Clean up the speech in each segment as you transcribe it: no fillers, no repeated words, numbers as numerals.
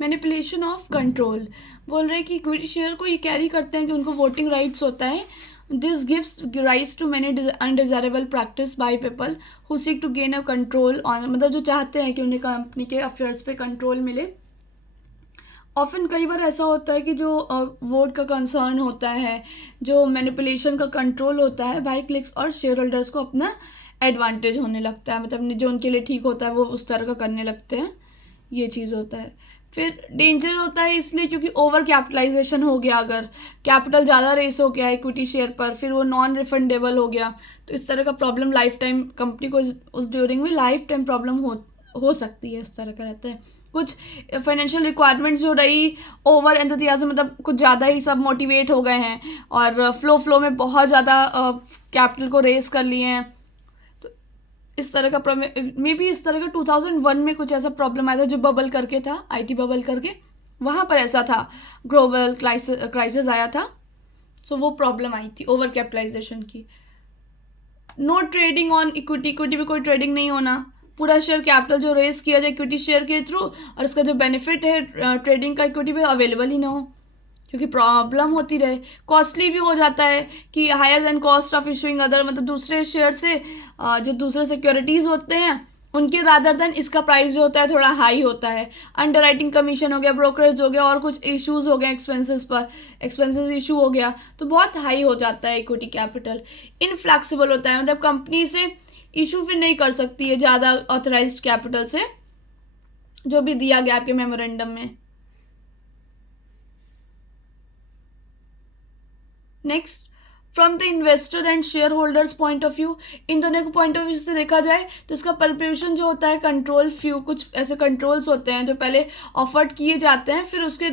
Manipulation of control बोल रहे हैं कि इक्विटी शेयर को ये कैरी करते हैं कि उनको वोटिंग राइट्स होता है. This gives rise to many undesirable practice by people who seek to gain a control on, मतलब जो चाहते हैं कि उन्हें कंपनी के अफेयर्स पे कंट्रोल मिले. ऑफन कई बार ऐसा होता है कि जो वोट का कंसर्न होता है, जो मैनिपुलेशन का कंट्रोल होता है, बाई क्लिक्स और शेयर होल्डर्स को अपना एडवांटेज होने लगता है, मतलब जो उनके लिए ठीक होता है वो उस तरह का करने लगते हैं. ये चीज़ होता है. फिर डेंजर होता है इसलिए क्योंकि ओवर कैपिटलाइजेशन हो गया, अगर कैपिटल ज़्यादा रेस हो गया इक्विटी शेयर पर, फिर वो नॉन रिफंडेबल हो गया, तो इस तरह का प्रॉब्लम लाइफ टाइम कंपनी को उस ड्यूरिंग में लाइफ टाइम प्रॉब्लम हो सकती है. इस तरह का रहता है. कुछ फाइनेंशियल रिक्वायरमेंट्स जो रही, ओवर एंथुसियाज्म, मतलब कुछ ज़्यादा ही सब मोटिवेट हो गए हैं और फ्लो में बहुत ज़्यादा कैपिटल को रेस कर लिए हैं. इस तरह का मे बी इस तरह का 2001 में कुछ ऐसा प्रॉब्लम आया था जो बबल करके था, आईटी बबल करके, वहाँ पर ऐसा था, ग्लोबल क्राइसिस आया था. सो वो प्रॉब्लम आई थी ओवर कैपिटलाइजेशन की. No trading on equity, equity में कोई ट्रेडिंग नहीं होना. पूरा शेयर कैपिटल जो रेस किया जाए इक्विटी शेयर के थ्रू और इसका जो बेनिफिट है ट्रेडिंग का इक्विटी पे अवेलेबल ही ना हो, क्योंकि प्रॉब्लम होती रहे. कॉस्टली भी हो जाता है कि higher than cost of issuing other, मतलब दूसरे शेयर से जो दूसरे सिक्योरिटीज़ होते हैं उनके रादर देन इसका प्राइस जो होता है थोड़ा हाई होता है. अंडर राइटिंग कमीशन हो गया, ब्रोकरेज हो गया, और कुछ इश्यूज़ हो गए एक्सपेंसेस इशू हो गया, तो बहुत हाई हो जाता है इक्विटी कैपिटल. इनफ्लेक्सिबल होता है, मतलब कंपनी से इशू फिर नहीं कर सकती है ज़्यादा ऑथराइज्ड कैपिटल से, जो भी दिया गया आपके मेमोरेंडम में. Next, from the investor and shareholders point of view, इन दोनों के पॉइंट ऑफ व्यू से देखा जाए तो इसका परपेशन जो होता है कंट्रोल फ्यू, कुछ ऐसे कंट्रोल्स होते हैं जो पहले ऑफर्ड किए जाते हैं, फिर उसके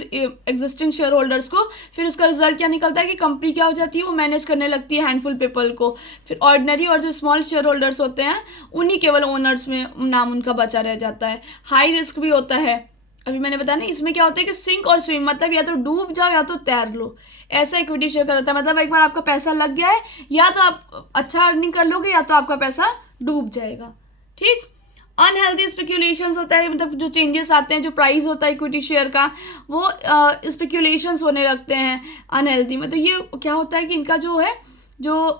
एग्जिस्टिंग शेयर होल्डर्स को, फिर उसका रिजल्ट क्या निकलता है कि कंपनी क्या हो जाती है, वो मैनेज करने लगती है हैंडफुल पीपल को. फिर ऑर्डिनरी और जो स्मॉल शेयर होल्डर्स होते हैं उन्हीं केवल ओनर्स में नाम उनका बचा रह जाता है. हाई रिस्क भी होता है. अभी मैंने बताया ना, इसमें क्या होता है कि सिंक और स्विम, मतलब या तो डूब जाओ या तो तैर लो, ऐसा इक्विटी शेयर का रहता है. मतलब एक बार आपका पैसा लग गया है, या तो आप अच्छा अर्निंग कर लोगे या तो आपका पैसा डूब जाएगा. ठीक. अनहेल्दी स्पेक्यूलेशंस होता है, मतलब जो चेंजेस आते हैं, जो प्राइस होता है इक्विटी शेयर का, वो स्पेक्यूलेशंस होने लगते हैं अनहेल्दी में. तो ये क्या होता है कि इनका जो है, जो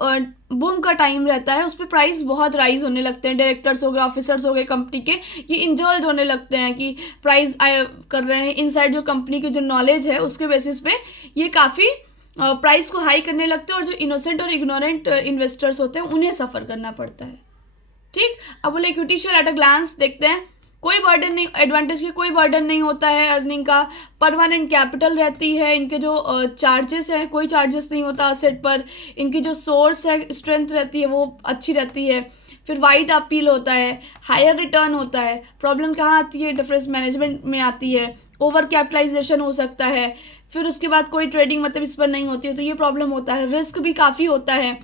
बूम का टाइम रहता है उस पर प्राइस बहुत राइज होने लगते हैं. डायरेक्टर्स हो गए, ऑफिसर्स हो गए कंपनी के, ये इंजल्ड होने लगते हैं कि प्राइस कर रहे हैं. इनसाइड जो कंपनी की जो नॉलेज है उसके बेसिस पे ये काफ़ी प्राइस को हाई करने लगते हैं, और जो इनोसेंट और इग्नोरेंट इन्वेस्टर्स होते हैं उन्हें सफ़र करना पड़ता है. ठीक. अब बोले equity share at a glance देखते हैं. कोई बर्डन नहीं, एडवांटेज के कोई बर्डन नहीं होता है अर्निंग का. परमानेंट कैपिटल रहती है. इनके जो चार्जेस हैं, कोई चार्जेस नहीं होता असेट पर. इनकी जो सोर्स है, स्ट्रेंथ रहती है, वो अच्छी रहती है. फिर वाइड अपील होता है, हायर रिटर्न होता है. प्रॉब्लम कहाँ आती है, डिफरेंस मैनेजमेंट में आती है. ओवर कैपिटलाइजेशन हो सकता है. फिर उसके बाद कोई ट्रेडिंग मतलब इस पर नहीं होती है, तो ये प्रॉब्लम होता है. रिस्क भी काफ़ी होता है.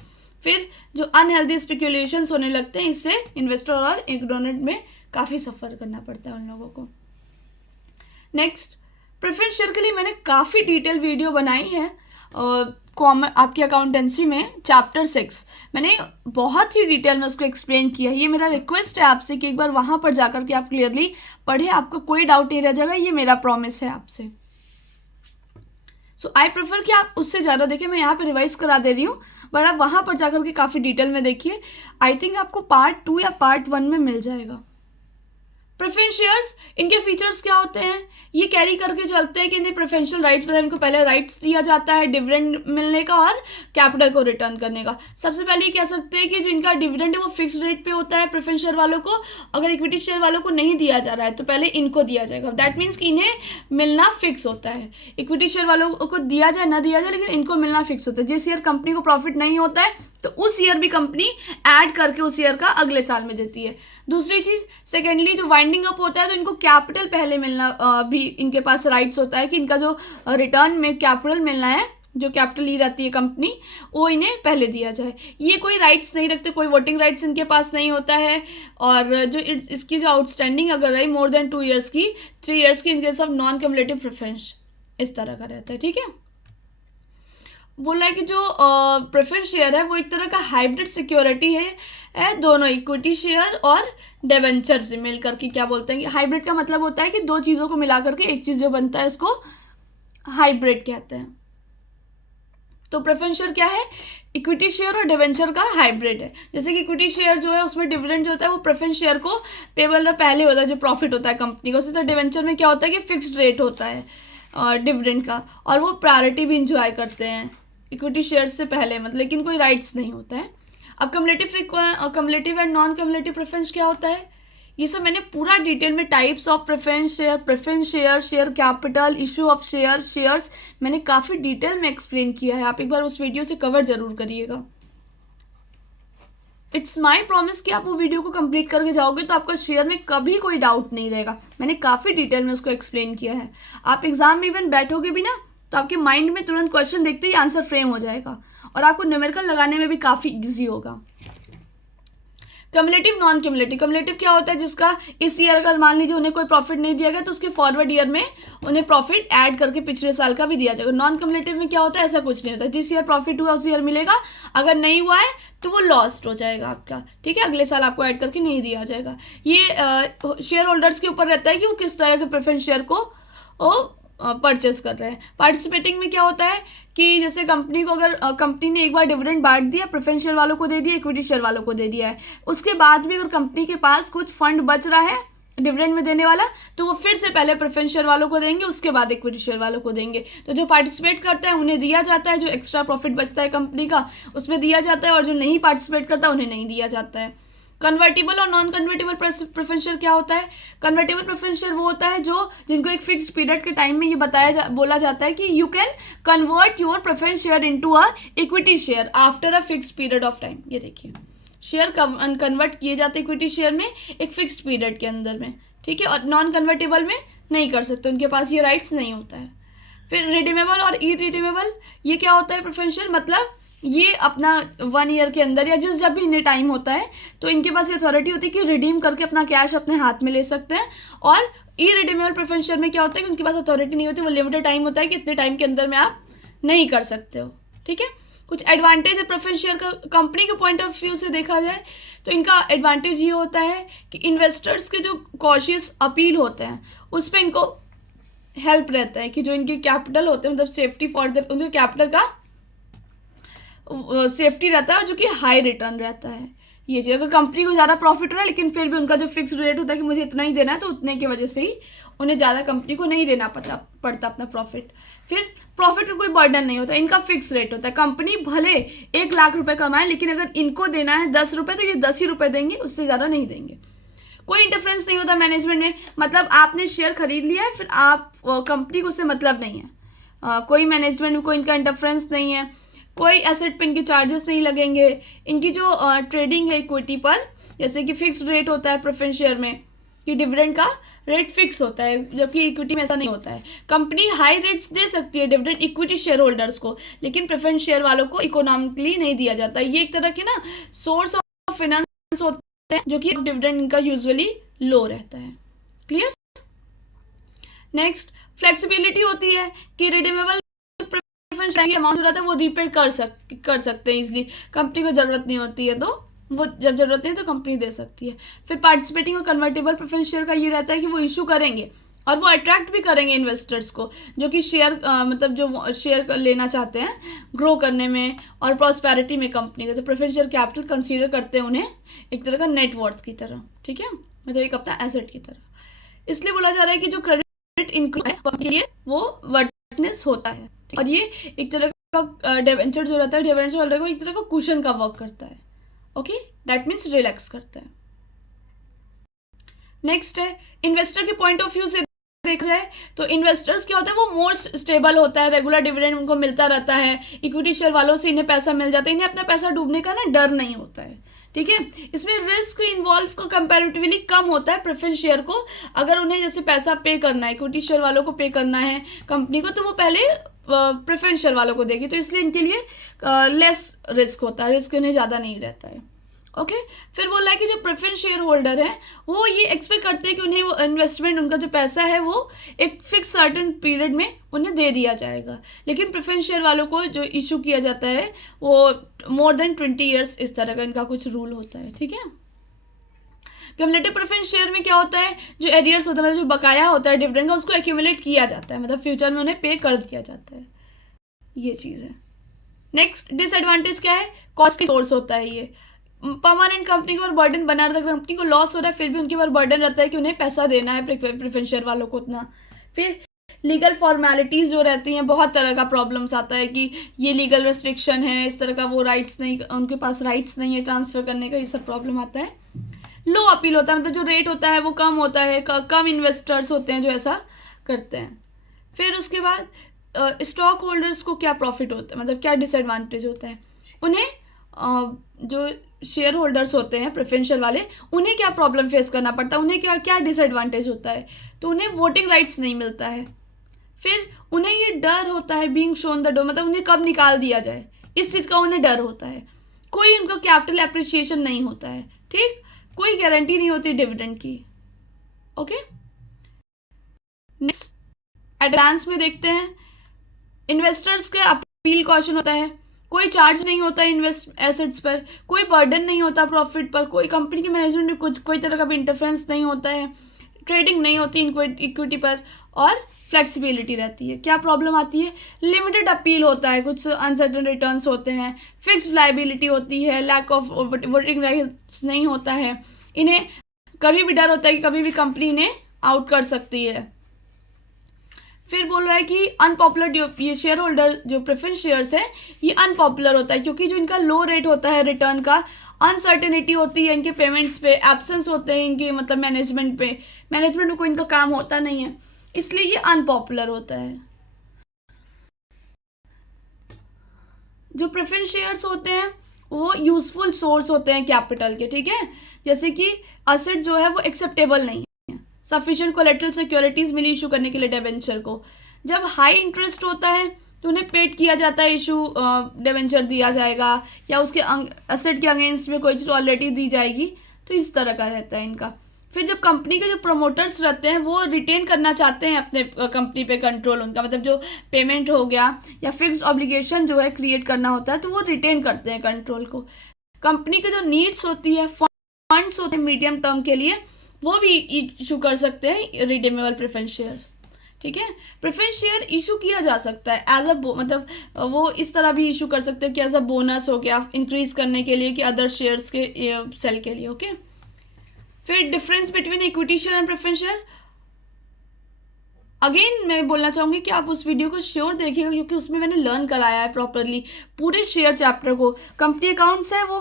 फिर जो अनहेल्दी स्पेक्यूलेशंस होने लगते हैं, इससे इन्वेस्टर और इग्नोरेंट में काफ़ी सफ़र करना पड़ता है उन लोगों को. नेक्स्ट, प्रेफरेंस शेयर के लिए मैंने काफ़ी डिटेल वीडियो बनाई है आपकी अकाउंटेंसी में, चैप्टर 6 मैंने बहुत ही डिटेल में उसको एक्सप्लेन किया. ये मेरा रिक्वेस्ट है आपसे कि एक बार वहाँ पर जाकर के आप क्लियरली पढ़ें, आपको कोई डाउट नहीं रह जाएगा. ये मेरा प्रॉमिस है आपसे. सो आई प्रेफर कि आप उससे ज़्यादा देखें. मैं यहाँ पे रिवाइज करा दे रही हूँ, बट आप वहाँ पर जाकर के काफ़ी डिटेल में देखिए. आई थिंक आपको पार्ट 2 या पार्ट 1 में मिल जाएगा. प्रेफरेंस शेयर्स, इनके फीचर्स क्या होते हैं, ये कैरी करके चलते हैं कि इन्हें प्रेफरेंशियल राइट्स, मतलब इनको पहले राइट्स दिया जाता है डिविडेंड मिलने का और कैपिटल को रिटर्न करने का. सबसे पहले ये कह सकते हैं कि जो इनका डिविडेंड है वो फिक्स्ड रेट पे होता है प्रेफरेंस शेयर वालों को. अगर इक्विटी शेयर वालों को नहीं दिया जा रहा है तो पहले इनको दिया जाएगा. दैट मीन्स कि इन्हें मिलना फिक्स होता है. इक्विटी शेयर वालों को दिया जाए ना दिया जाए, लेकिन इनको मिलना फिक्स होता है. जिस ईयर कंपनी को प्रॉफिट नहीं होता है तो उस ईयर भी कंपनी ऐड करके उस ईयर का अगले साल में देती है. दूसरी चीज़, सेकेंडली जो वाइंडिंग अप होता है तो इनको कैपिटल पहले मिलना भी इनके पास राइट्स होता है कि इनका जो रिटर्न में कैपिटल मिलना है, जो कैपिटल ली रहती है कंपनी, वो इन्हें पहले दिया जाए. ये कोई राइट्स नहीं रखते, कोई वोटिंग राइट्स इनके पास नहीं होता है. और जो इसकी जो आउटस्टैंडिंग अगर रही मोर देन 2 ईयर्स की, 3 ईयर्स की, in case of non cumulative preference, इस तरह का रहता है. ठीक है. बोला है कि जो प्रेफरेंस शेयर है वो एक तरह का हाइब्रिड सिक्योरिटी है दोनों इक्विटी शेयर और डिबेंचर से मिल करके क्या बोलते हैं कि हाइब्रिड का मतलब होता है कि दो चीज़ों को मिला करके एक चीज़ जो बनता है उसको हाइब्रिड कहते हैं। तो प्रेफरेंस शेयर क्या है? इक्विटी शेयर और डिवेंचर का हाइब्रिड है। जैसे कि इक्विटी शेयर जो है उसमें डिविडेंड जो होता है वो प्रेफरेंस शेयर को पेबल पहले होता है जो प्रॉफिट होता है कंपनी को, उसी तरह डिवेंचर में क्या होता है कि फिक्स्ड रेट होता है डिविडेंड का, और वो प्रायोरिटी भी इंजॉय करते हैं इक्विटी शेयर से पहले, मतलब लेकिन कोई राइट्स नहीं होता है। अब cumulative and non cumulative preference क्या होता है, ये सब मैंने पूरा डिटेल में types of preference share, share capital, issue of shares मैंने काफ़ी डिटेल में एक्सप्लेन किया है। आप एक बार उस वीडियो से कवर जरूर करिएगा। इट्स माई प्रॉमिस कि आप वो वीडियो को कंप्लीट करके जाओगे तो आपका शेयर में कभी कोई डाउट नहीं रहेगा। मैंने काफ़ी डिटेल में उसको एक्सप्लेन किया है। आप एग्जाम में इवन बैठोगे भी ना तो आपके माइंड में तुरंत क्वेश्चन देखते ही आंसर फ्रेम हो जाएगा और आपको न्यूमेरिकल लगाने में भी काफ़ी ईजी होगा। कम्युलेटिव नॉन कम्युलेटिव, कम्युलेटिव क्या होता है जिसका इस ईयर अगर मान लीजिए उन्हें कोई प्रॉफिट नहीं दिया गया तो उसके फॉरवर्ड ईयर में उन्हें प्रॉफिट ऐड करके पिछले साल का भी दिया जाएगा। नॉन कम्युलेटिव में क्या होता है, ऐसा कुछ नहीं होता, जिस ईयर प्रॉफिट हुआ उस ईयर मिलेगा, अगर नहीं हुआ है तो वो लॉस्ट हो जाएगा आपका, ठीक है, अगले साल आपको ऐड करके नहीं दिया जाएगा। ये शेयर होल्डर्स के ऊपर रहता है कि वो किस तरह के प्रेफरेंस शेयर को परचेस कर रहे हैं। पार्टिसिपेटिंग में क्या होता है कि जैसे कंपनी को अगर कंपनी ने एक बार डिविडेंड बांट दिया, प्रेफरेंस शेयर वालों को दे दिया, इक्विटी शेयर वालों को दे दिया है, उसके बाद भी अगर कंपनी के पास कुछ फंड बच रहा है डिविडेंड में देने वाला तो वो फिर से पहले प्रेफरेंस शेयर वालों को देंगे, उसके बाद इक्विटी शेयर वालों को देंगे। तो जो पार्टिसिपेट करता है उन्हें दिया जाता है, जो एक्स्ट्रा प्रॉफिट बचता है कंपनी का उसमें दिया जाता है, और जो नहीं पार्टिसिपेट करता उन्हें नहीं दिया जाता है। कन्वर्टेबल और नॉन कन्वर्टेबल प्रेफरेंस शेयर क्या होता है? कन्वर्टेबल प्रेफरेंस शेयर वो होता है जो जिनको एक फिक्स पीरियड के टाइम में ये बोला जाता है कि you can convert your preference share into a equity share after a fix period of time. ये देखिए शेयर कन्वर्ट किए जाते हैं इक्विटी शेयर में एक फिक्स्ड पीरियड के अंदर में, ठीक है, और नॉन कन्वर्टेबल में नहीं कर सकते, उनके पास ये राइट्स नहीं होता है। फिर रिडीमेबल और इरिडीमेबल, ये क्या होता है प्रेफरेंस शेयर, मतलब ये अपना 1 ईयर के अंदर या जब भी इन्हें टाइम होता है तो इनके पास ये अथॉरिटी होती है कि रिडीम करके अपना कैश अपने हाथ में ले सकते हैं। और इरिडीमेबल प्रेफरेंस शेयर में क्या होता है कि उनके पास अथॉरिटी नहीं होती, वो लिमिटेड टाइम होता है कि इतने टाइम के अंदर में आप नहीं कर सकते हो, ठीक है। कुछ एडवांटेज है प्रेफरेंस शेयर का कंपनी के पॉइंट ऑफ व्यू से देखा जाए तो इनका एडवांटेज ये होता है कि इन्वेस्टर्स के जो कॉशियस अपील होते हैं उस पर इनको हेल्प रहता है कि जो इनके कैपिटल होते हैं, मतलब सेफ्टी फॉर उनके कैपिटल का सेफ्टी रहता है और जो कि हाई रिटर्न रहता है। ये चीज़ अगर कंपनी को ज़्यादा प्रॉफिट हो रहा है लेकिन फिर भी उनका जो फिक्स रेट होता है कि मुझे इतना ही देना है तो उतने की वजह से ही उन्हें ज़्यादा कंपनी को नहीं देना पड़ता अपना प्रॉफिट। फिर प्रॉफिट का कोई बर्डन नहीं होता, इनका फिक्स रेट होता है। कंपनी भले 1 लाख रुपए कमाए लेकिन अगर इनको देना है 10 रुपये तो ये 10 ही रुपये देंगे, उससे ज़्यादा नहीं देंगे। कोई इंटरफेरेंस नहीं होता मैनेजमेंट में, मतलब आपने शेयर खरीद लिया है फिर आप कंपनी को उससे मतलब नहीं है, कोई मैनेजमेंट में कोई इनका इंटरफेरेंस नहीं है, कोई एसेट पे इनके चार्जेस नहीं लगेंगे। इनकी जो ट्रेडिंग है इक्विटी पर, जैसे कि फिक्स्ड रेट होता है प्रेफरेंस शेयर में कि डिविडेंड का रेट फिक्स होता है, जबकि इक्विटी में ऐसा नहीं होता है। कंपनी हाई रेट्स दे सकती है डिविडेंड इक्विटी शेयर होल्डर्स को, लेकिन प्रेफरेंस शेयर वालों को इकोनॉमिकली नहीं दिया जाता। ये एक तरह के ना सोर्स ऑफ फाइनेंस होते हैं जो कि डिविडेंड इनका यूजुअली लो रहता है। क्लियर। नेक्स्ट फ्लेक्सिबिलिटी होती है कि रिडीमेबल अमाउंट जो रहता है वो रीपे कर सकते हैं इजीली, कंपनी को ज़रूरत नहीं होती है तो वो जब ज़रूरत नहीं है तो कंपनी दे सकती है। फिर पार्टिसिपेटिंग और कन्वर्टेबल प्रेफरेंस शेयर का ये रहता है कि वो इशू करेंगे और वो अट्रैक्ट भी करेंगे इन्वेस्टर्स को जो कि शेयर मतलब जो शेयर लेना चाहते हैं ग्रो करने में और प्रॉस्पेरिटी में कंपनी का। तो प्रेफरेंस शेयर कैपिटल कंसीडर करते हैं उन्हें एक तरह का नेटवर्थ की तरह, ठीक है, मतलब एक अपना एसेट की तरह। इसलिए बोला जा रहा है कि जो क्रेडिट इंक्रीज है के लिए वो वर्टनेस होता है, और ये एक तरह का डिवेंचर जो रहता है डिवेंचर होल्डर को एक तरह का कुशन का वर्क करता है। ओके, दैट मीन्स रिलैक्स करता है। नेक्स्ट है इन्वेस्टर के पॉइंट ऑफ व्यू से देखा जाए तो इन्वेस्टर्स क्या होता है वो मोर स्टेबल होता है, रेगुलर डिविडेंड उनको मिलता रहता है, इक्विटी शेयर वालों से इन्हें पैसा मिल जाता है, इन्हें अपना पैसा डूबने का ना डर नहीं होता है, ठीक है। इसमें रिस्क इन्वॉल्व का कंपैरेटिवली कम होता है प्रेफरेंस शेयर को। अगर उन्हें जैसे पैसा पे करना है, इक्विटी शेयर वालों को पे करना है कंपनी को, तो वो पहले प्रेफरेंस शेयर वालों को देगी, तो इसलिए इनके लिए लेस रिस्क होता है, रिस्क उन्हें ज़्यादा नहीं रहता है। ओके फिर बोला है कि जो प्रेफरेंस शेयर होल्डर है वो ये एक्सपेक्ट करते हैं कि उन्हें वो इन्वेस्टमेंट उनका जो पैसा है वो एक फिक्स सर्टेन पीरियड में उन्हें दे दिया जाएगा, लेकिन प्रेफरेंस शेयर वालों को जो इशू किया जाता है वो मोर देन 20 ईयर्स इस तरह का इनका कुछ रूल होता है, ठीक है। क्यूमुलेटिव प्रेफरेंस शेयर में क्या होता है, जो एरियर्स होता है मतलब जो बकाया होता है डिविडेंड का, उसको एक्यूमुलेट किया जाता है, मतलब फ्यूचर में उन्हें पे कर दिया जाता है, ये चीज़ है। नेक्स्ट डिसएडवांटेज क्या है, कॉस्ट की सोर्स होता है ये। परमानेंट कंपनी के ऊपर बर्डन बना रहता है, कंपनी को लॉस हो रहा है फिर भी उनके ऊपर बर्डन रहता है कि उन्हें पैसा देना है प्रेफरेंस शेयर वालों को उतना। फिर लीगल फॉर्मेलिटीज़ जो रहती हैं, बहुत तरह का प्रॉब्लम्स आता है कि ये लीगल रेस्ट्रिक्शन है, इस तरह का वो राइट्स नहीं, उनके पास राइट्स नहीं है ट्रांसफ़र करने का, ये सब प्रॉब्लम आता है। लो अपील होता है, मतलब जो रेट होता है वो कम होता है, कम इन्वेस्टर्स होते हैं जो ऐसा करते हैं। फिर उसके बाद स्टॉक होल्डर्स को क्या प्रॉफिट होता है, मतलब क्या डिसएडवांटेज होता है उन्हें, जो शेयर होल्डर्स होते हैं प्रेफरेंशियल वाले, उन्हें क्या प्रॉब्लम फेस करना पड़ता है, उन्हें क्या क्या डिसएडवांटेज होता है, तो उन्हें वोटिंग राइट्स नहीं मिलता है। फिर उन्हें ये डर होता है बीइंग शोन द डोर, मतलब उन्हें कब निकाल दिया जाए, इस चीज़ का उन्हें डर होता है। कोई उनका कैपिटल एप्रिसिएशन नहीं होता है, ठीक, कोई गारंटी नहीं होती डिविडेंड की। ओके, नेक्स्ट एडवांस में देखते हैं, इन्वेस्टर्स का अपील कॉशन होता है, कोई चार्ज नहीं होता इन्वेस्ट एसेट्स पर, कोई बर्डन नहीं होता प्रॉफिट पर, कोई कंपनी के मैनेजमेंट में कुछ कोई तरह का भी इंटरफेरेंस नहीं होता है, ट्रेडिंग नहीं होती इक्विटी पर, और फ्लेक्सिबिलिटी रहती है। क्या प्रॉब्लम आती है, लिमिटेड अपील होता है, कुछ अनसर्टन रिटर्न्स होते हैं, फिक्स्ड लाइबिलिटी होती है, लैक ऑफ वोटिंग राइट्स नहीं होता है, इन्हें कभी भी डर होता है कि कभी भी कंपनी इन्हें आउट कर सकती है। फिर बोल रहा है कि अनपॉपुलर, ये शेयर होल्डर जो प्रेफरेंस शेयर्स है ये अनपॉपुलर होता है क्योंकि जो इनका लो रेट होता है रिटर्न का, अनसर्टेनिटी होती है इनके पेमेंट्स पे, एब्सेंस होते हैं इनके मतलब मैनेजमेंट में कोई इनका काम होता नहीं है, इसलिए ये अनपॉपुलर होता है। जो प्रेफरेंस शेयर्स होते हैं वो यूजफुल सोर्स होते हैं कैपिटल के, ठीक है, जैसे कि असेट जो है वो एक्सेप्टेबल नहीं है, सफिशिएंट कोलेटरल सिक्योरिटीज मिली इशू करने के लिए डिवेंचर को। जब हाई इंटरेस्ट होता है तो उन्हें पेड किया जाता है, इशू डिवेंचर दिया जाएगा या उसके असेट के अगेंस्ट में कोई चीज़ ऑलरेडी दी जाएगी, तो इस तरह का रहता है इनका। फिर जब कंपनी के जो प्रमोटर्स रहते हैं वो रिटेन करना चाहते हैं अपने कंपनी पे कंट्रोल, उनका मतलब जो पेमेंट हो गया या फिक्स्ड ऑब्लिगेशन जो है क्रिएट करना होता है, तो वो रिटेन करते हैं कंट्रोल को। कंपनी की जो नीड्स होती है, फंड्स होते हैं मीडियम टर्म के लिए, वो भी इशू कर सकते हैं रिडीमेबल प्रेफरेंस शेयर, ठीक है। प्रेफरेंस शेयर इशू किया जा सकता है एज अ मतलब वो इस तरह भी इशू कर सकते हैं कि एज अ बोनस हो गया इंक्रीज करने के लिए कि अदर शेयर्स के सेल के लिए, ओके। फिर difference between equity share and preference share, again मैं बोलना चाहूँगी कि आप उस वीडियो को श्योर देखिएगा क्योंकि उसमें मैंने लर्न कराया है प्रॉपरली पूरे शेयर चैप्टर को। कंपनी अकाउंट्स है वो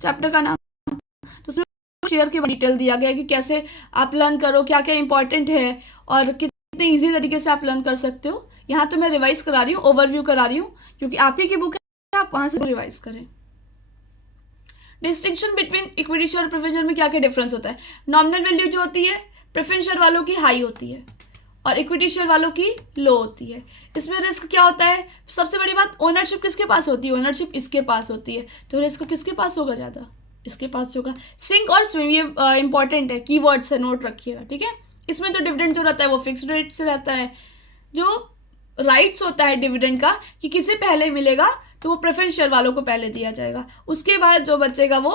चैप्टर का नाम, तो उसमें शेयर के डिटेल दिया गया है कि कैसे आप लर्न करो, क्या क्या इंपॉर्टेंट है और कितने ईजी तरीके से आप लर्न कर सकते हो। यहाँ तो मैं रिवाइज करा रही हूँ, ओवरव्यू करा रही हूँ क्योंकि आप ही की बुक है, आप वहाँ से रिवाइज करें। डिस्टिंक्शन बिटवीन इक्विटी शेयर और प्रेफरेंस शेयर में क्या क्या डिफरेंस होता है, नॉमिनल वैल्यू जो होती है प्रेफरेंस शेयर वालों की हाई होती है और इक्विटी शेयर वालों की लो होती है। इसमें रिस्क क्या होता है, सबसे बड़ी बात ओनरशिप किसके पास होती है, ओनरशिप इसके पास होती है, तो रिस्क किसके पास होगा, ज़्यादा इसके पास होगा। सिंक और स्विम ये इंपॉर्टेंट है, कीवर्ड्स है, नोट रखिएगा, ठीक है। इसमें तो डिविडेंड जो रहता है वो फिक्स्ड रेट से रहता है, जो राइट्स होता है डिविडेंड का कि किसे पहले मिलेगा तो वो प्रेफरेंस शेयर वालों को पहले दिया जाएगा, उसके बाद जो बचेगा वो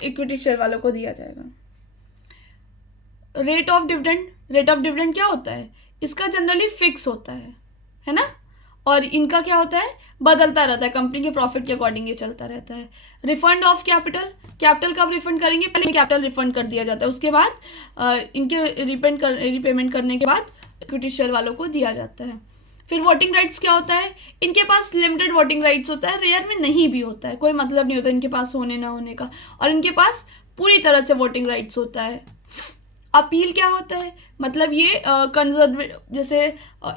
इक्विटी शेयर वालों को दिया जाएगा। रेट ऑफ डिविडेंड क्या होता है, इसका जनरली फिक्स होता है ना, और इनका क्या होता है बदलता रहता है, कंपनी के प्रॉफिट के अकॉर्डिंग ये चलता रहता है। रिफंड ऑफ कैपिटल कब रिफंड करेंगे, पहले कैपिटल रिफंड कर दिया जाता है, उसके बाद इनके रिपेमेंट करने के बाद इक्विटी शेयर वालों को दिया जाता है। फिर वोटिंग राइट्स क्या होता है, इनके पास लिमिटेड वोटिंग राइट्स होता है, रेयर में नहीं भी होता है, कोई मतलब नहीं होता इनके पास होने ना होने का, और इनके पास पूरी तरह से वोटिंग राइट्स होता है। अपील क्या होता है, मतलब ये जैसे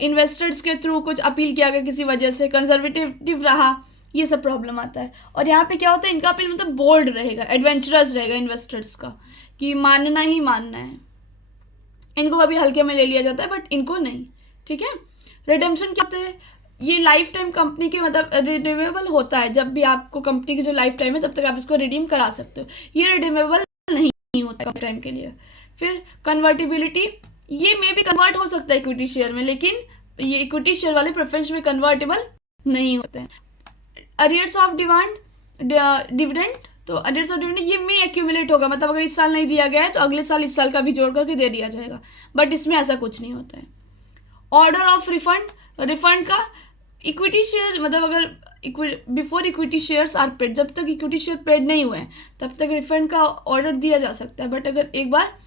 इन्वेस्टर्स के थ्रू कुछ अपील किया गया किसी वजह से कंजर्वेटिव रहा, ये सब प्रॉब्लम आता है। और यहाँ पे क्या होता है, इनका अपील मतलब बोल्ड रहेगा, एडवेंचरस रहेगा इन्वेस्टर्स का, कि मानना ही मानना है, इनको कभी हल्के में ले लिया जाता है बट इनको नहीं, ठीक है। रिडेम्पशन क्या होता है, ये लाइफ टाइम कंपनी के मतलब रिडीमेबल होता है, जब भी आपको कंपनी की जो लाइफ टाइम है तब तक आप इसको रिडीम करा सकते हो, ये रिडीमेबल नहीं होता है टाइम के लिए। फिर कन्वर्टिबिलिटी, ये में भी कन्वर्ट हो सकता है इक्विटी शेयर में, लेकिन ये इक्विटी शेयर वाले प्रेफरेंस में कन्वर्टेबल नहीं होते हैं। अरियर्स ऑफ डिविडेंड, तो अरेट्स ऑफ डिविडेंड ये में एक्यूमुलेट होगा, मतलब अगर इस साल नहीं दिया गया है तो अगले साल इस साल का भी जोड़ करके दे दिया जाएगा, बट इसमें ऐसा कुछ नहीं होता है। ऑर्डर ऑफ रिफंड, रिफंड का इक्विटी शेयर, मतलब अगर before equity shares are paid, जब तक इक्विटी शेयर पेड नहीं हुए हैं तब तक रिफंड का ऑर्डर दिया जा सकता है, बट अगर एक बार,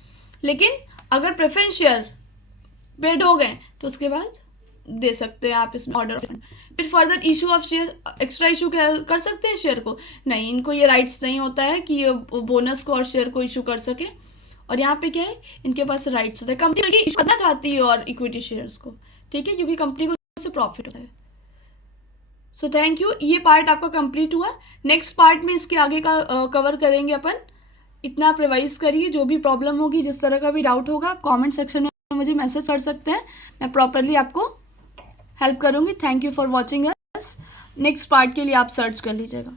लेकिन अगर प्रेफरेंस शेयर पेड हो गए तो उसके बाद दे सकते हैं आप इसमें ऑर्डर ऑफ रिफंड। फिर further issue of share, extra issue कर सकते हैं शेयर को, नहीं, इनको ये राइट्स नहीं होता है कि ये बोनस को और शेयर को इशू कर सके, और यहाँ पे क्या है, इनके पास राइट्स होता है। कंपनी बल्कि इशू करना चाहती है और इक्विटी शेयर्स को, ठीक है, क्योंकि कंपनी को इससे प्रॉफिट होता है। सो थैंक यू, ये पार्ट आपका कंप्लीट हुआ। नेक्स्ट पार्ट में इसके आगे का कवर करेंगे अपन। इतना आप रिवाइज करिए, जो भी प्रॉब्लम होगी, जिस तरह का भी डाउट होगा, आप कमेंट सेक्शन में मुझे मैसेज कर सकते हैं, मैं प्रॉपरली आपको हेल्प करूँगी। Thank you for watching us. Next part के लिए आप सर्च कर लीजिएगा।